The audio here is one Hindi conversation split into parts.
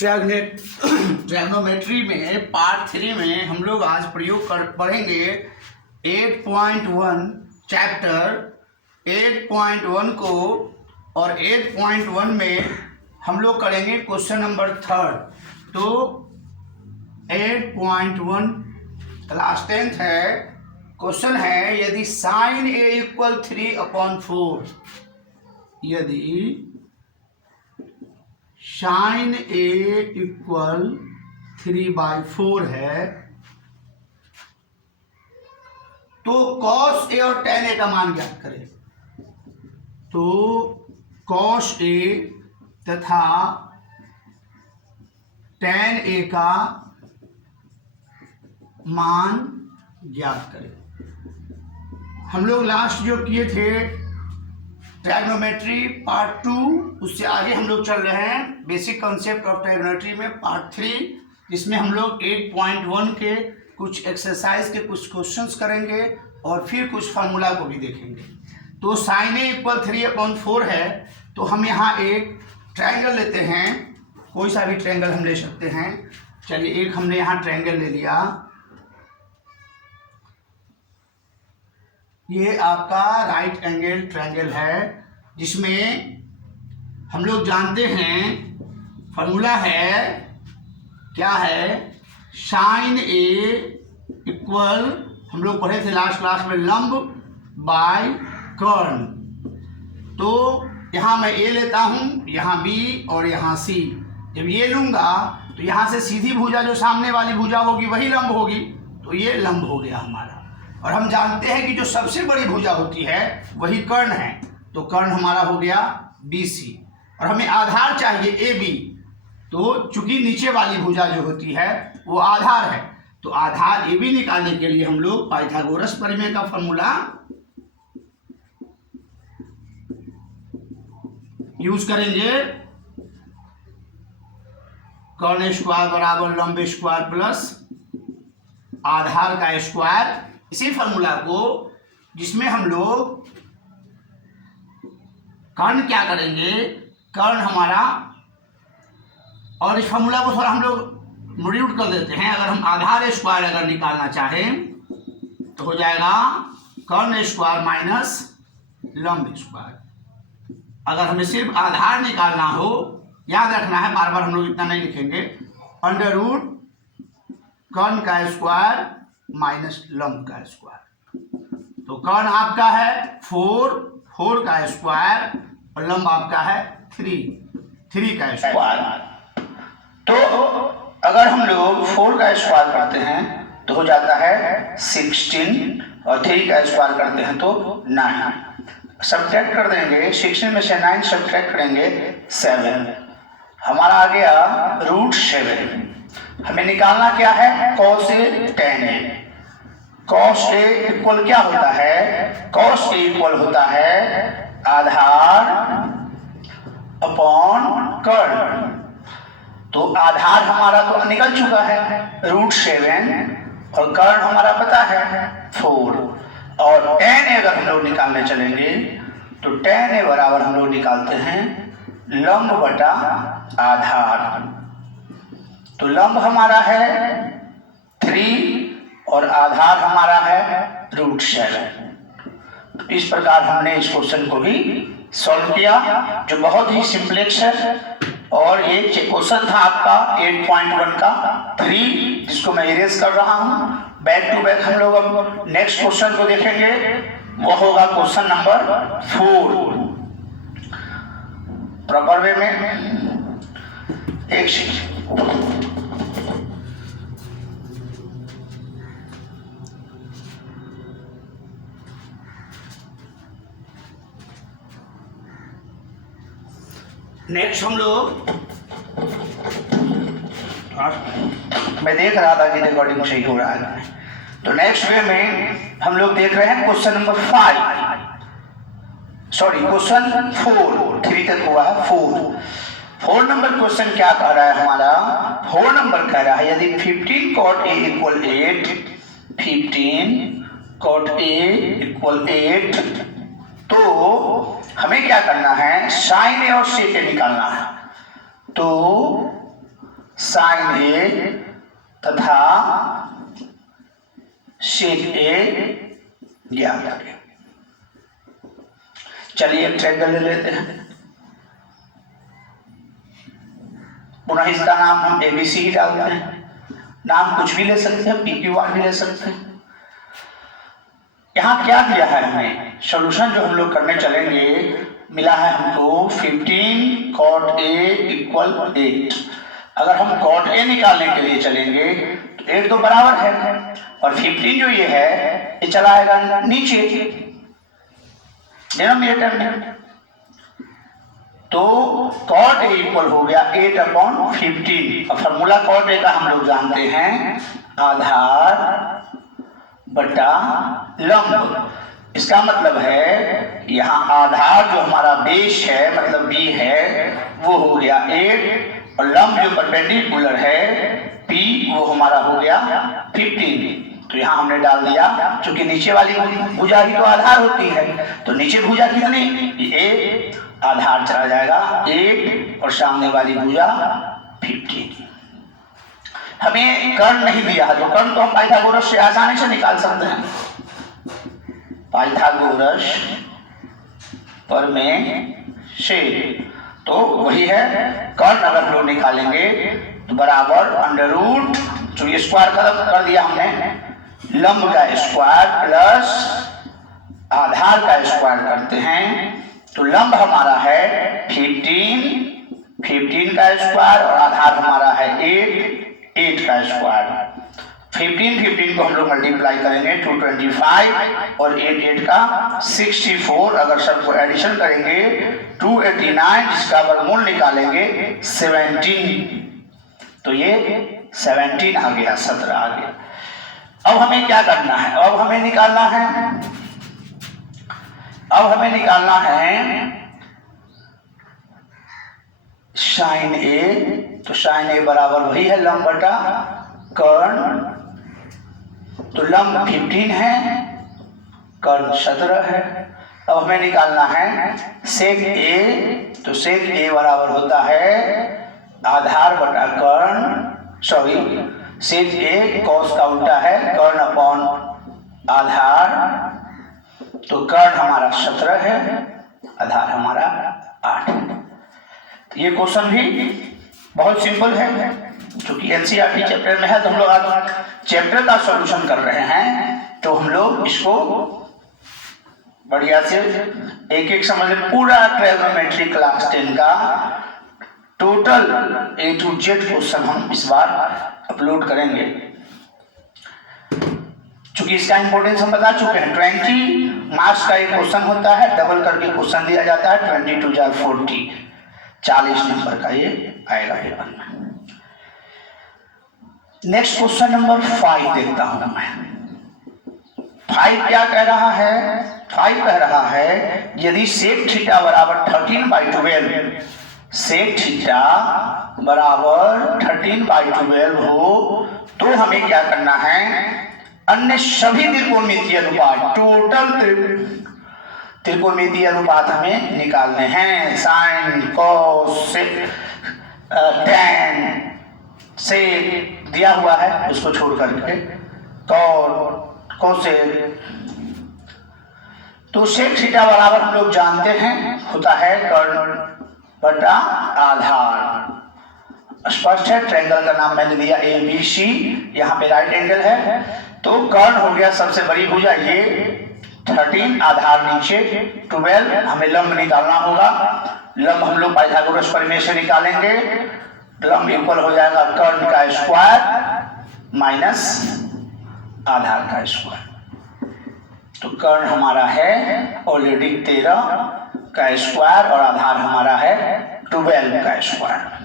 ट्रैग्नोमेट्री में पार्ट 3 में हम लोग आज पढ़ेंगे 8.1 चैप्टर 8.1 को, और 8.1 में हम लोग करेंगे क्वेश्चन नंबर 3। तो 8.1 क्लास 10th है। क्वेश्चन है यदि sin a इक्वल 3/4, यदि sin a इक्वल 3/4 है तो cos a और tan a का मान ज्ञात करें। तो cos a तथा tan a का मान ज्ञात करें। हम लोग लास्ट जो किए थे ट्रैग्नोमेट्री पार्ट 2, उससे आगे हम लोग चल रहे हैं बेसिक कॉन्सेप्ट ऑफ ट्रैग्नोमेट्री में पार्ट 3, जिसमें हम लोग 8.1 के कुछ एक्सरसाइज के कुछ क्वेश्चंस करेंगे और फिर कुछ फार्मूला को भी देखेंगे। तो sin a इक्वल 3/4 है, तो हम यहाँ एक ट्रायंगल लेते हैं, कोई सा भी ट्रायंगल हम ले सकते हैं। चलिए एक हमने यहाँ ट्रायंगल ले लिया, ये आपका राइट एंगल ट्रायंगल है, जिसमें हम लोग जानते हैं फॉर्मूला है, क्या है, sin a इक्वल, हम लोग पढ़े थे लास्ट क्लास में, लंब बाय कर्ण। तो यहाँ मैं a लेता हूँ, यहाँ b और यहाँ c। जब ये लूँगा तो यहाँ से सीधी भुजा जो सामने वाली भुजा होगी वही लंब होगी, तो ये लंब हो गया हमारा। और हम जानते हैं कि जो सबसे बड़ी भुजा होती है वही कर्ण है, तो कर्ण हमारा हो गया BC। और हमें आधार चाहिए AB, तो चूंकि नीचे वाली भुजा जो होती है वो आधार है, तो आधार AB निकालने के लिए हम लोग पाइथागोरस प्रमेय का फॉर्मूला यूज करेंगे। कर्ण स्क्वायर बराबर लंब स्क्वायर प्लस आधार का स्क्वायर। इसी फॉर्मूला को, जिसमें हम लोग कर्ण क्या करेंगे, कर्ण हमारा, और इस फॉर्मूला को थोड़ा हम लोग मॉड्यूल कर देते हैं। अगर हम आधार स्क्वायर अगर निकालना चाहें तो हो जाएगा कर्ण स्क्वायर माइनस लंब स्क्वायर। अगर हमें सिर्फ आधार निकालना हो, याद रखना है, बार बार हम लोग इतना नहीं लिखेंगे, अंडर रूट कर्ण का स्क्वायर माइनस लंब का स्क्वायर। तो कर्ण आपका है 4 का स्क्वायर और लंब आपका है 3 का स्क्वायर। तो अगर हम लोग 4 का स्क्वायर करते हैं तो हो जाता है 16, और 3 का स्क्वायर करते हैं तो 9। सब्ट्रैक्ट कर देंगे, 16 में से 9 सब्ट्रैक्ट करेंगे 7, हमारा आ गया √7। हमें निकालना क्या है, cos a tan a। cos a equal क्या होता है, cos a इक्वल होता है आधार अपॉन कर्ण। तो आधार हमारा तो निकल चुका है √7, और कर्ण हमारा पता है 4, और tan a अगर हम लोग निकालने चलेंगे तो tan a बराबर हम लोग निकालते हैं लंब बटा आधार। तो लंब हमारा है 3 और आधार हमारा है √7। इस प्रकार हमने इस क्वेश्चन को भी सॉल्व किया, जो बहुत ही सिंप्लेक्स है। और ये क्वेश्चन था आपका 8.1 का 3, जिसको मैं इरेज कर रहा हूँ। बैक टू बैक हम लोग अब नेक्स्ट क्वेश्चन को देखेंगे, वो होगा क्वेश्चन नंबर 4 प्रॉपर वे में। एक सेकंड, नेक्स्ट हम लोग, मैं देख रहा था कि रिकॉर्डिंग सही हो रहा है, तो नेक्स्ट वे में हम लोग देख रहे हैं क्वेश्चन नंबर 5, सॉरी क्वेश्चन 4, 3 तक हुआ है 4 नंबर क्वेश्चन क्या कह रहा है हमारा, 4 नंबर कह रहा है यदि 15 cot a equal 8, 15 cot a equal 8, तो हमें क्या करना है, sin a और sec a निकालना है। तो साइन ए तथा सेक ए ज्ञात करें। चलिए एक ट्रायंगल ले लेते हैं। पुनः इसका नाम हम एबीसी ही डालते हैं। नाम कुछ भी ले सकते हैं, PQR भी ले सकते हैं। यहाँ क्या दिया है हमें? सॉल्यूशन जो हम लोग करने चलेंगे, मिला है हमको 15 cot A इक्वल 8। अगर हम cot A निकालने के लिए चलेंगे तो 8 तो बराबर है और 15 जो ये है ये चला आएगा नीचे डिनोमिनेटर में। तो cot A इक्वल हो गया 8/15 और फॉर्मूला cot A का हम लोग जानते हैं, आधार बटा लंब। इसका मतलब है यहाँ आधार जो हमारा बेस है मतलब B है वो हो गया 8 और लंब जो परपेंडिकुलर है P वो हमारा हो गया 15। तो यहाँ हमने डाल दिया, क्योंकि नीचे वाली भुजा ही तो आधार होती है, तो नीचे भुजा कितनी? 8, आधार चला जाएगा 8 और सामने वाली भुजा 15। हमें कर्ण नहीं दिया है, तो कर्ण तो हम पाइथागोरस से आसानी से निकाल सकते हैं। पाइथागोरस प्रमेय से तो वही है, कर्ण अगर हम लोग निकालेंगे तो बराबर अंडर रूट, जो ये स्क्वायर कर दिया हमने, लंब का स्क्वायर प्लस आधार का स्क्वायर करते हैं तो लंब हमारा है 15 का स्क्वायर और आधार हमारा है 8 का स्क्वायर। 15 को हम लोग मल्टीप्लाई करेंगे 225 और 8 का 64। अगर सबको एडिशन करेंगे 289, जिसका वर्गमूल निकालेंगे 17, तो ये 17 आ गया, 17 आ गया। अब हमें क्या करना है? अब हमें निकालना है साइन ए। तो साइन ए बराबर वही है लंब बटा कर्ण। तो लंब 15 है, कर्ण 17 है। अब हमें निकालना है सेक ए। तो सेक ए बराबर होता है आधार बटा कर्ण, सेक ए कॉस का उल्टा है कर्ण अपॉन आधार। तो कर्ण हमारा 17 है, आधार हमारा 8 है। ये क्वेश्चन भी बहुत सिंपल है, क्योंकि एनसीईआरटी चैप्टर में है, तो हम लोग आज चैप्टर का सॉल्यूशन कर रहे हैं, तो हम लोग इसको बढ़िया से एक एक समझ लें। पूरा ट्रिग्नोमेट्री क्लास 10 का total A to Z question हम इस बार अपलोड करेंगे। चूंकि इसका इंपॉर्टेंस हम बता चुके हैं, 20 मार्क्स का एक क्वेश्चन होता है, डबल करके क्वेश्चन दिया जाता है, 20 to 40, 40 नंबर का ये आएगा पेपर में। नेक्स्ट क्वेश्चन नंबर 5 देखता हूं मैं। 5 क्या कह रहा है? 5 कह रहा है यदि सेक थीटा बराबर 13/12, सेक थीटा बराबर 13/12 हो तो हमें क्या करना है? अन्य सभी त्रिकोणमितीय अनुपात, टोटल त्रिकोणमितीय अनुपात हमें निकालने हैं। साइन, कॉस, टैन से दिया हुआ है, उसको छोड़ करके कोसेक। तो सेक थीटा बराबर हम लोग जानते हैं होता है कर्ण बटा आधार। स्पष्ट है, ट्रायंगल का नाम मैंने दिया ABC, यहाँ पे राइट एंगल है, तो कर्ण हो गया सबसे बड़ी भुजा ये 13, आधार नीचे 12। हमें लंब निकालना होगा, लंब हम लोग पाइथागोरस प्रमेय से निकालेंगे। लंब इक्वल हो जाएगा कर्ण का स्क्वायर माइनस आधार का स्क्वायर। तो कर्ण हमारा है ऑलरेडी 13 का स्क्वायर और आधार हमारा है 12 का स्क्वायर।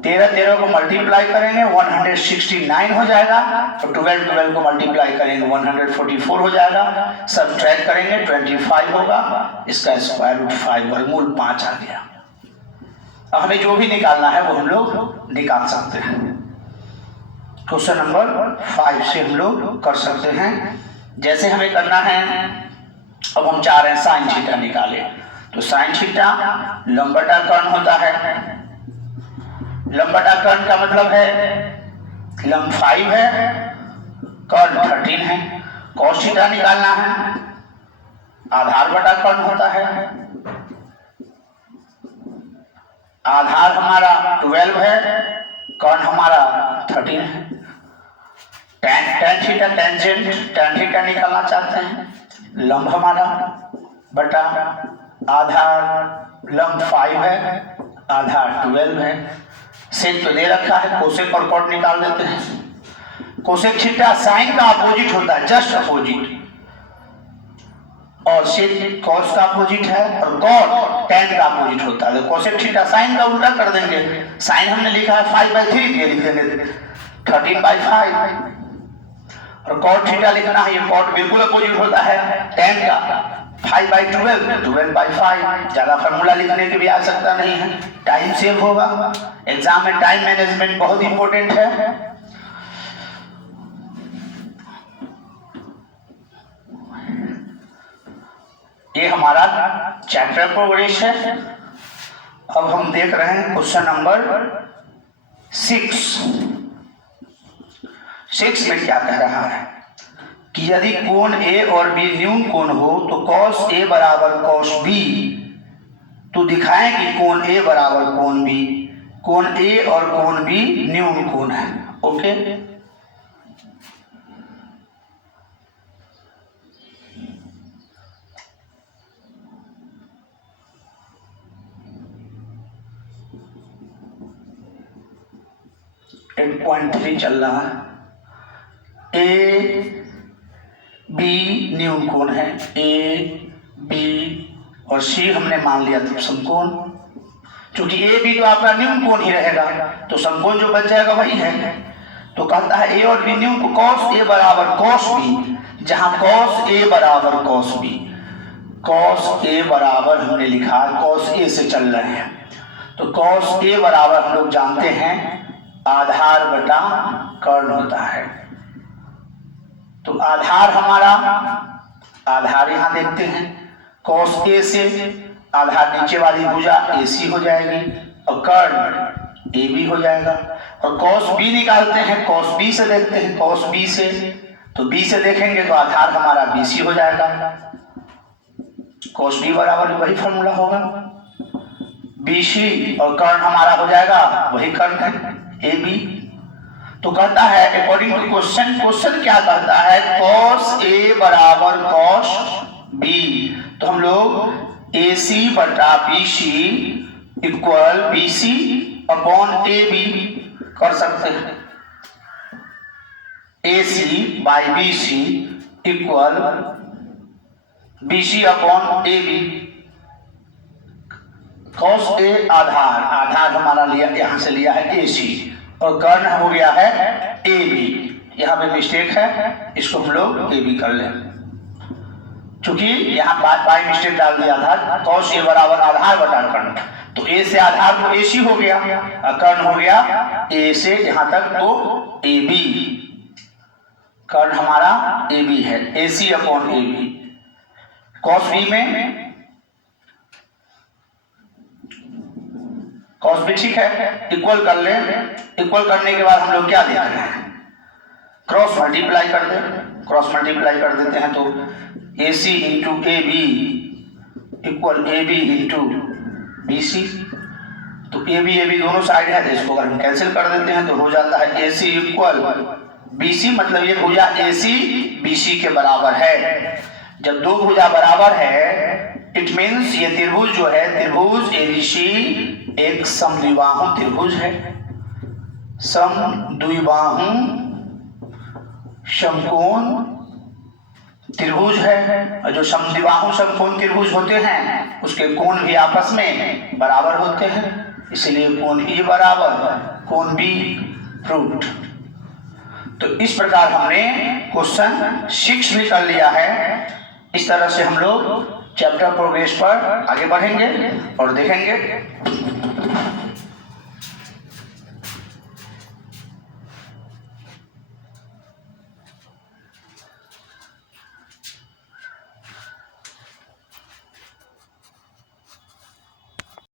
13 को मल्टीप्लाई करेंगे 169 हो जाएगा, और 12 को मल्टीप्लाई करेंगे 144 हो जाएगा। सब्ट्रैक्ट करेंगे 25 होगा, इसका स्क्वायर रूट 5, वर्गमूल 5 आ गया। अब हमें जो भी निकालना है वो हम लोग निकाल सकते हैं। क्वेश्चन नंबर 5 से हम लोग कर सकते हैं। जैसे हमें करना है, अब हम चाह रहे हैं साइन थीटा निकाले, तो साइन थीटा लंब बटा कर्ण होता है, लंब बटा कर्ण का मतलब है लंब 5 है, कर्ण 13 है। cos थीटा निकालना है, आधार बटा कर्ण होता है। आधार हमारा 12 है, कर्ण हमारा 13 है। tan theta tangent tan theta निकालना चाहते हैं, लंब हमारा बटा आधार, लंब 5 है, आधार 12 है। सेक तो दे रखा है, कोसेक और कॉट निकाल देते हैं। कोसेक थीटा साइन का अपोजिट होता है, जस्ट अपोजिट, और सेक कॉस का अपोजिट है, और कॉट tan का अपोजिट होता है। तो कोसेक थीटा साइन का उल्टा कर देंगे। साइन हमने लिखा है 5/3, ये लिख देंगे 13/5। और कॉट थीटा लिखना है, ये कॉट बिल्कुल अपोजिट होता है tan का, 5/12, 12/5। ज्यादा फार्मूला लिखने की भी आवश्यकता नहीं है, टाइम सेव होगा। एग्जाम में टाइम मैनेजमेंट बहुत इंपॉर्टेंट है। ये हमारा चैप्टर प्रोग्रेस है। अब हम देख रहे हैं क्वेश्चन नंबर 6 में क्या कह रहा है कि यदि कोण ए और बी न्यून कोण हो तो cos a बराबर cos b, तो दिखाएं कि कोण ए बराबर कोण बी। कोण ए और कोण बी न्यून कोण है। ओके, एट 8.3 चल रहा है। ए बी न्यून कोण है, ए बी और सी हमने मान लिया तो समकोण, क्योंकि ए बी तो आपका न्यून कोण ही रहेगा, तो समकोण जो बच जाएगा वही है। तो कहता है ए और बी न्यून को cos ए बराबर cos बी, जहां cos ए बराबर cos बी, cos ए बराबर हमने लिखा cos ए से चल रहे हैं, तो cos ए बराबर हम लोग जानते हैं आधार बटा कर्ण होता है। तो आधार हमारा, आधार यहां देखते हैं, cos ए से आधार नीचे वाली भुजा AC हो जाएगी और कर्ण AB हो जाएगा। और cos B निकालते हैं, cos B से देखते हैं, cos B से, तो B से देखेंगे तो आधार हमारा BC हो जाएगा। cos B बराबर वही फॉर्मूला होगा BC, और कर्ण हमारा हो जाएगा वही कर्ण है AB। तो कहता है अकॉर्डिंग टू क्वेश्चन क्या कहता है, cos A बराबर cos B, तो हम लोग AC बटा BC equal BC upon AB कर सकते हैं। AC by BC equal BC upon AB। cos A आधार, आधार हमारा लिया यहां से लिया है AC, और कर्ण हो गया है AB। यहाँ पे मिस्टेक है, इसको हम लोग AB कर लें, क्योंकि यहाँ बाई मिस्टेक डाल दिया था। cos A बराबर आधार बटा कर्ण, तो A से आधार तो AC हो गया, कर्ण हो गया A से यहाँ तक तो AB, कर्ण हमारा AB है, AC upon AB। cos B में cos B ठीक है, इक्वल कर ले। इक्वल करने के बाद हम लोग क्या देख रहे हैं, क्रॉस मल्टीप्लाई कर दे, क्रॉस मल्टीप्लाई कर देते हैं तो AC into AB equal AB into BC। तो AB दोनों साइड है, तो इसको अगर हम कैंसिल कर देते हैं तो हो जाता है AC इक्वल BC, मतलब ये भुजा AC BC के बराबर है। जब दो भुजा बराबर है इट मीन्स ये त्रिभुज जो है, त्रिभुज ABC एक समद्विबाहु त्रिभुज है। समद्विबाहु समकोण त्रिभुज है, और जो समद्विबाहु समकोण त्रिभुज होते हैं उसके कोण भी आपस में बराबर होते हैं, इसलिए कोण E बराबर कोण B प्रूव्ड। तो इस प्रकार हमने क्वेश्चन 6 भी कर लिया है। इस तरह से हम लोग चैप्टर प्रोग्रेस पर आगे बढ़ेंगे और देखेंगे